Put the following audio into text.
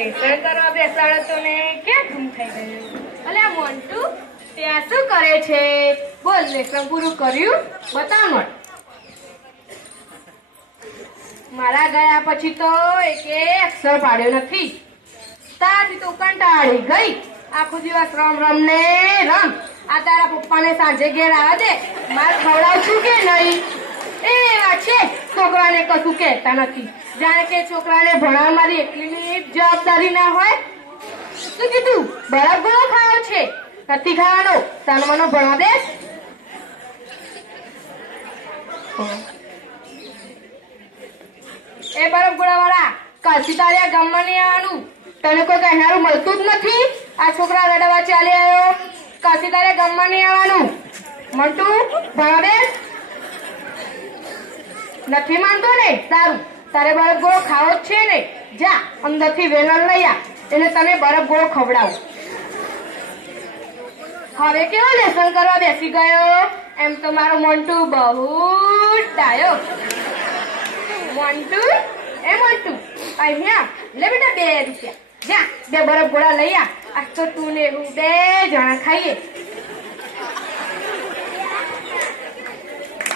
Lesson કરવા બેસાડો તો ને ક્યાં ગુમ થઈ ગયું? અલ્યા મોન્ટુ, ત્યાં શું કરે છે? બોલ, લેસન પૂરું કર્યું? બતાવ મને. મારા ગયા પછી તો એકે અક્ષર પાડ્યો નથી. તારથી તો કંટાળી ગઈ. આખો દિવસ રમ રમ ને રમ. આ તારા પપ્પાને સાંજે ઘેર આવવા દે, માર ખવડાવશું કે નહીં? એ વાત છે, છોકરાને કશું કહેતા નથી. જાણે કે છોકરાને ભણાવવા મારી એકલીની જવાબદારી ના હોય. શું કીધું? બરફ ગોળો ખાવો છે? નથી ખાવાનો. તાનો મનો ભણવા દે. એ બરફ ગોળા વાળા, કાલથી તારે આ ગામમાં નહીં આવવાનું. તને કોઈ કહેનારું મળતું જ નથી. આ છોકરા રડવા ચાલી આવ્યો. કાલથી તારે ગામમાં નહીં આવવાનું. મંટુ, ભણવા દે. નથી માનતો ને? સારું, તારે બરફ ગોળો ખાવો જ છે ને? જા અંદરથી વેલણ લઈ આ, એને તને બરફ ગોળો ખવડાવું. હવે કેવો લેસન કરવા બેસી ગયો? એમ તો મારો મોન્ટુ બહુ ડાયો. મોન્ટુ, એ મોન્ટુ, અહીંયા લે બેટા 2 રૂપિયા. જા 2 બરફ ગોળા લઈ આ. આજ તો તું ને હું 2 જણા ખાઈએ.